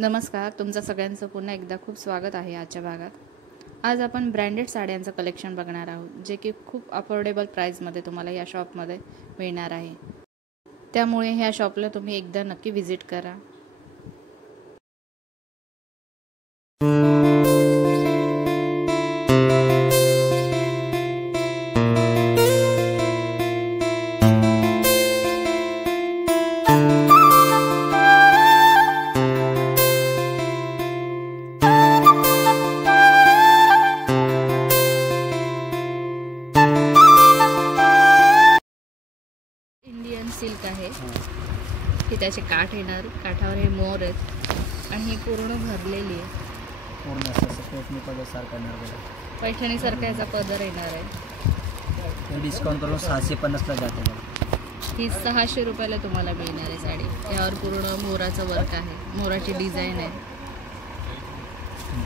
नमस्कार, तुमचं सगळ्यांचं पुन्हा एकदा खूप स्वागत आहे आजच्या भागात. आज आपण ब्रँडेड साड्यांचं कलेक्शन बघणार आहोत, जे की खूप अफोर्डेबल प्राईजमध्ये तुम्हाला या शॉपमध्ये मिळणार आहे. त्यामुळे ह्या शॉपला तुम्ही एकदा नक्की व्हिजिट करा. इंडियन सिल्क आहे की त्याचे काठ येणार, काठावर हे मोर आहेत आणि ही पूर्ण भरलेली आहे. पूर्ण असं पैठणी पदर सारखा येणार, पैठणी सारखा याचा पदर येणार आहे. डिस्काउंट करून 650ला जाते. ही 600 रुपयाला तुम्हाला मिळणार आहे साडी. यावर पूर्ण मोराचं वर्क आहे, मोराची डिझाईन आहे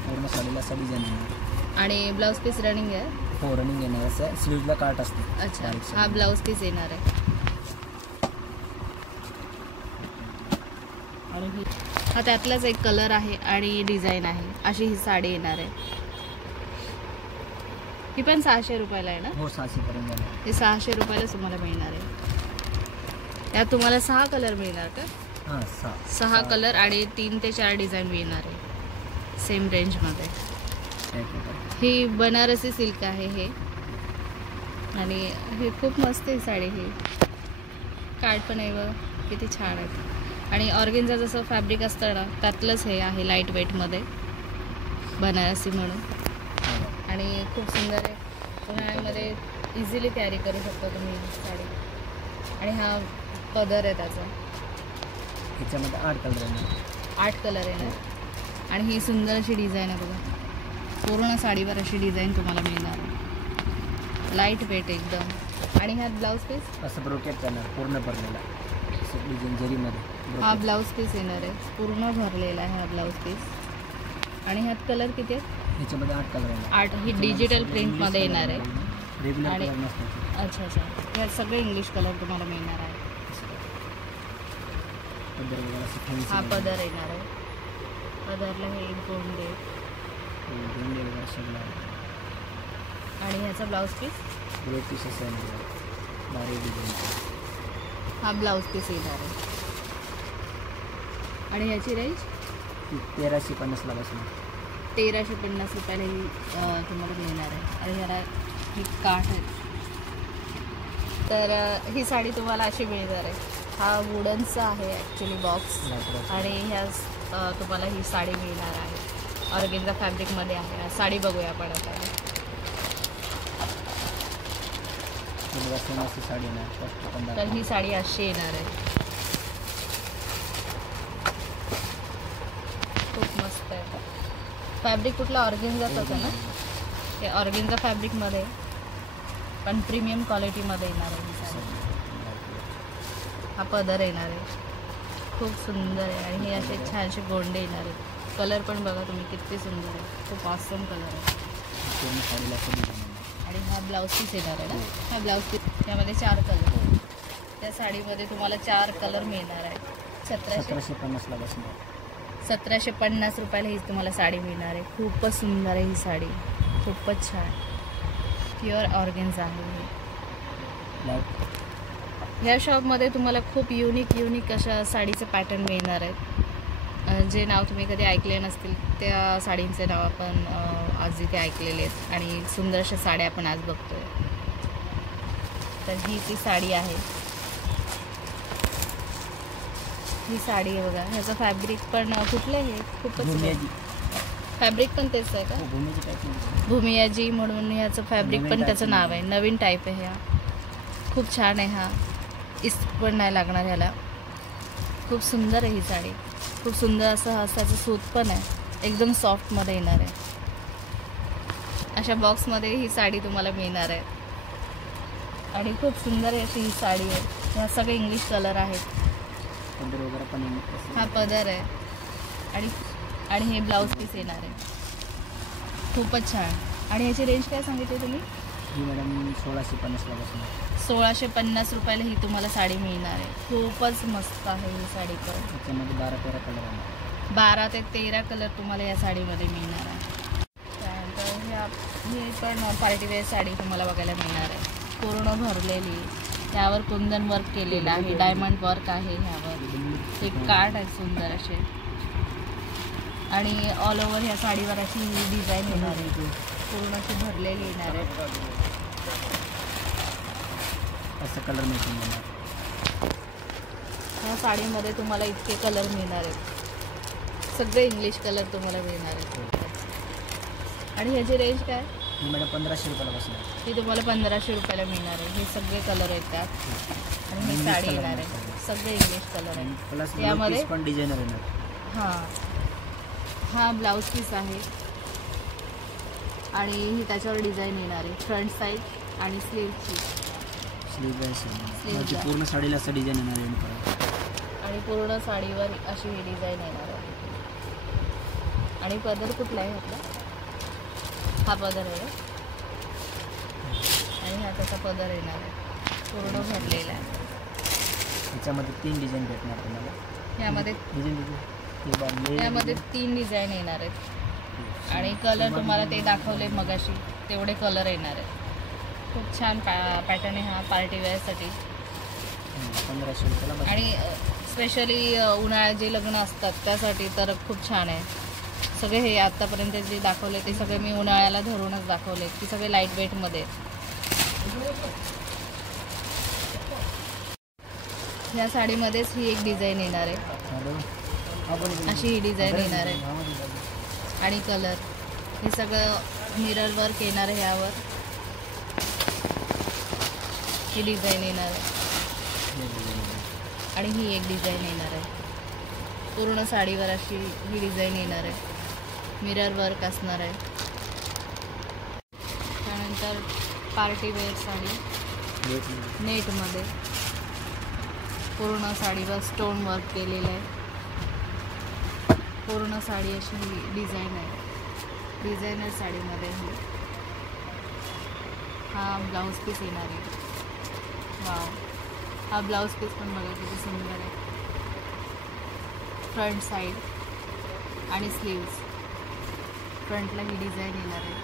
पूर्ण साडीला असा डिझाईन आहे आणि ब्लाऊज पीस रनिंग आहे. हो, रनिंग येणार असं स्लीवला काट असते. अच्छा, हा ब्लाऊज पीस येणार आहे. आणि हा त्यातलाच एक कलर आहे आणि डिझाईन आहे. अशी ही साडी येणार आहे. ही पण 600 रुपयाला आहे ना? हो, 600 पर्यंत झालं. हे 600 रुपयाला तुम्हाला मिळणार आहे. यात तुम्हाला 6 कलर मिळणार का? हां, 6 कलर आणि 3 ते 4 डिझाईन मिळणार आहे सेम रेंजमध्ये. ही बनारसी सिल्क आहे हे, आणि हे खूप मस्त आहे साडी. ही कार्ड पण आहे बघा, किती छान आहे. आणि ऑर्गेन्झा जसं फॅब्रिक असतं ना, त्यातलंच हे आहे लाईट वेटमध्ये, बनारसी म्हणून. आणि खूप सुंदर आहे. उन्हाळ्यामध्ये इझिली कॅरी करू शकता तुम्ही साडी. आणि हा पदर आहे त्याचा. ह्याच्यामध्ये 8 कलर येणार. 8 कलर येणार. आणि ही सुंदर अशी डिझाईन आहे बघा, पूर्ण साडीवर अशी डिझाईन तुम्हाला मिळणार आहे. लाईट वेट एकदम. आणि ह्यात ब्लाऊज पीस असं ब्रोकेट येणार, पूर्ण भरलेला डिझाईन जरीमध्ये. हा ब्लाऊज पीस येणार आहे, पूर्ण भरलेला आहे हा ब्लाऊज पीस. आणि ह्यात कलर किती आहेत? ह्याच्यामध्ये 8 कलर येणार. 8. ही डिजिटल प्रिंटमध्ये येणार आहे. रेग्युलर आणि कलर नसतात. अच्छा अच्छा, ह्यात सगळे इंग्लिश कलर तुम्हाला मिळणार आहे. पदर वगैरे असं फॅन्सी हा पदर येणार आहे. पदरला हे गोंडे वगैरे सगळं. आणि ह्याचा ब्लाऊज पीस ब्लाऊज पीस असं येणार, बारीक डिझाईन. हा ब्लाऊज पीस येणार आहे. आणि ह्याची रेंज 1350ला बसणार. 1350 रुपयाला ही तुम्हाला मिळणार आहे. आणि ह्याला ही काठ आहे. तर ही साडी तुम्हाला अशी मिळणार आहे. हा वुडनचा आहे ॲक्च्युली बॉक्स. आणि ह्या तुम्हाला ही साडी मिळणार आहे. ऑर्गेन्झा फॅब्रिकमध्ये आहे. साडी बघूया आपण आता. साडी येणार. तर ही साडी अशी येणार आहे. खूप मस्त आहे. फॅब्रिक कुठला? ऑर्गेन्झाच आहे ना? हे ऑर्गेन्झा फॅब्रिकमध्ये, पण प्रीमियम क्वालिटीमध्ये येणार आहे ही साडी. हा पदर येणार आहे. खूप सुंदर आहे. आणि हे असे छानसे गोंडे येणार आहेत. कलर पण बघा तुम्ही किती सुंदर आहे. खूप ऑसम कलर आहे. आणि हा ब्लाऊज पीस येणार आहे ना? हा ब्लाऊज पीस, त्यामध्ये 4 कलर. त्या साडीमध्ये तुम्हाला 4 कलर मिळणार आहे. 1750ला बसणार. 1750 रुपयाला ही तुम्हाला साडी मिळणार आहे. खूपच सुंदर आहे ही साडी, खूपच छान. प्युअर ऑर्गेन्झा आहे ही. ह्या शॉपमध्ये तुम्हाला खूप युनिक अशा साडीचे पॅटर्न मिळणार आहेत. जे नाव तुम्ही कधी ऐकले नसतील त्या साडींचे नाव आपण आज इथे ऐकलेले आहेत. आणि सुंदर अशा साड्या आपण आज बघतोय. तर ही ती साडी आहे. ही साडी आहे बघा. ह्याचं फॅब्रिक पण कुठलं आहे? खूपच फॅब्रिक पण तेच आहे का? भूमियाजी म्हणून ह्याचं फॅब्रिक पण त्याचं नाव आहे. नवीन टाईप आहे हा. खूप छान आहे. हा इस्त पण नाही लागणार ह्याला. खूप सुंदर आहे ही साडी. खूप सुंदर असं त्याचं सूत पण आहे. एकदम सॉफ्टमध्ये येणार आहे. अशा बॉक्समध्ये ही साडी तुम्हाला मिळणार आहे. आणि खूप सुंदर आहे अशी ही साडी आहे. ह्या सगळे इंग्लिश कलर आहेत. हा पदर आहे. आणि हे ब्लाऊज पीस येणार आहे. खूपच छान. आणि ह्याची रेंज काय सांगितली तुम्ही? ही मॅडम 1650ला बसणार. 1650 रुपयाला ही तुम्हाला साडी मिळणार आहे. खूपच मस्त आहे ही साडी. पण त्याच्यामध्ये 12-13 कलर आहे. 12 ते 13 कलर तुम्हाला या साडीमध्ये मिळणार आहे. त्यानंतर ही पण पार्टीवेअर साडी तुम्हाला बघायला मिळणार आहे. पूर्ण भरलेली, यावर कुंदन वर्क केलेलं आहे, डायमंड वर्क आहे ह्यावर. एक कार्ड आहे सुंदर असे आणि ऑल ओव्हर ह्या साडीवर अशी ही डिझाईन येणार आहे, पूर्ण अशी भरलेली येणार आहे. असं कलर मॅचिंग येणार. ह्या साडीमध्ये तुम्हाला इतके कलर मिळणार आहेत, सगळे इंग्लिश कलर तुम्हाला मिळणार आहेत. आणि ह्याची रेंज काय? मॅडम 1500 रुपयाला बसणार. ही तुम्हाला 1500 रुपयाला मिळणार आहे. हे सगळे कलर आहेत त्यात आणि ही साडी येणार आहे, सगळे इंग्लिश कलर आहेत. प्लस यामध्ये पण डिझायनर येणार. हा ब्लाऊज पीस आहे आणि ही त्याच्यावर डिझाईन येणार आहे. फ्रंट साईड आणि स्लीवची पूर्ण साडीला असं डिझाईन येणार आहे आणि पूर्ण साडीवर अशी ही डिझाईन येणार आहे. आणि पदर कुठला आहे आपला? हा पदर आहे आणि हा त्याचा पदर येणार आहे, पूर्ण भरलेला आहे. त्याच्यामध्ये 3 डिझाईन भेटणार तुम्हाला. यामध्ये 3 डिझाईन येणार आहेत आणि कलर तुम्हाला ते दाखवले मगाशी तेवढे कलर येणार आहेत. खूप छान पॅटर्न आहे हा पार्टीवेअरसाठी. 1500 रुपयाला. आणि स्पेशली उन्हाळ्यात जे लग्न असतात त्यासाठी तर खूप छान आहे. सगळे हे आत्तापर्यंत जे दाखवले ते सगळे मी उन्हाळ्याला धरूनच दाखवले, की सगळे लाईट वेटमध्ये. या साडीमध्येच ही एक डिझाईन येणार आहे, अशी ही डिझाईन येणार आहे आणि कलर हे सगळं मिरर वर्क येणार आहे. यावर ही डिझाईन येणार आहे आणि ही एक डिझाईन येणार आहे. पूर्ण साडीवर अशी ही डिझाईन येणार आहे, मिरर वर्क असणार आहे. त्यानंतर पार्टीवेअर साडी नेटमध्ये, पूर्ण साडीवर स्टोन वर्क केलेलं आहे. पूर्ण साडी अशी डिझाईन आहे, डिझायनर साडीमध्ये ही. हा ब्लाऊज पीस येणार आहे. वाव, हा ब्लाऊज पीस पण बघा किती सुंदर आहे. फ्रंट साईड आणि स्लीव्स, फ्रंटला ही डिझाईन येणार आहे.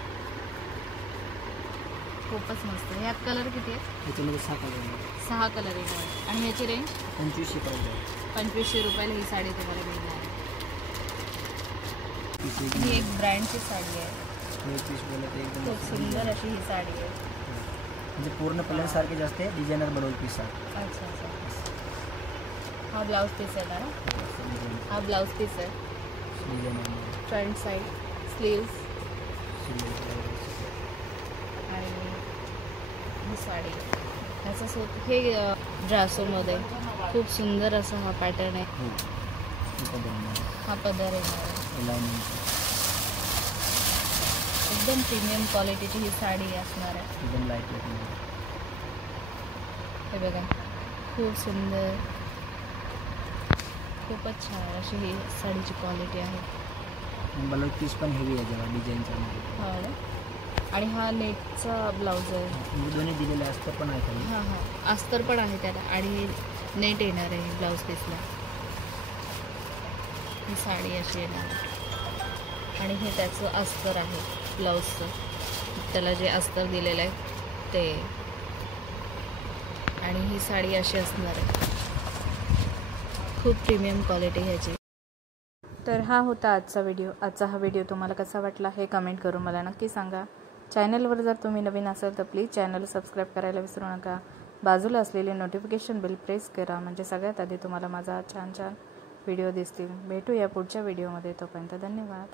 खूपच मस्त. ह्यात कलर किती आहे? त्याच्यामध्ये 6 कलर येणार. 6 कलर येणार आहे. आणि ह्याची रेंज 2500 पर्यंत. 2500 रुपयाला ही साडी तुम्हाला मिळणार आहे. ही एक ब्रँडची साडी आहे, खूप सुंदर अशी ही साडी आहे. म्हणजे पूर्ण प्लेन सारखे असते, डिझायनर ब्लाऊज पीस आहे. अच्छा. हा ब्लाऊज पीस आहे ना? हा ब्लाऊज पीस आहे. फ्रंट साईड, स्लीव्स आणि ही साडी. ह्याचा हे ड्रासोमध्ये खूप सुंदर असा हा पॅटर्न आहे. हा पदर येणार आहे. एकदम प्रीमियम क्वालिटीची ही साडी असणार आहे. एकदम लाईट वेट. हे बघा, खूप सुंदर, खूपच छान अशी ही साडीची क्वालिटी आहे. ब्लाऊज पीस पण हेवी आहे जेव्हा डिझाईनचा. हा ना. आणि हा नेटचा ब्लाऊज आहे. दोन्ही दिलेले अस्तर पण आहे खाली. अस्तर पण आहे त्याला आणि नेट येणार आहे ब्लाऊज पीसला. ही साडी अशी येणार आणि हे त्याचं अस्तर आहे ब्लाऊजचं, त्याला जे अस्तर दिलेलं आहे ते. आणि ही साडी अशी असणार आहे, खूप प्रीमियम क्वालिटी ह्याची. तर हा होता आजचा व्हिडिओ. आजचा हा व्हिडिओ तुम्हाला कसा वाटला हे कमेंट करून मला नक्की सांगा. चॅनलवर जर तुम्ही नवीन असाल तर प्लीज चॅनल सबस्क्राईब करायला विसरू नका. बाजूला असलेले नोटिफिकेशन बेल प्रेस करा, म्हणजे सगळ्यात आधी तुम्हाला माझा छान व्हिडिओ दिसतील. भेटूया पुढच्या व्हिडिओमध्ये. तोपर्यंत धन्यवाद.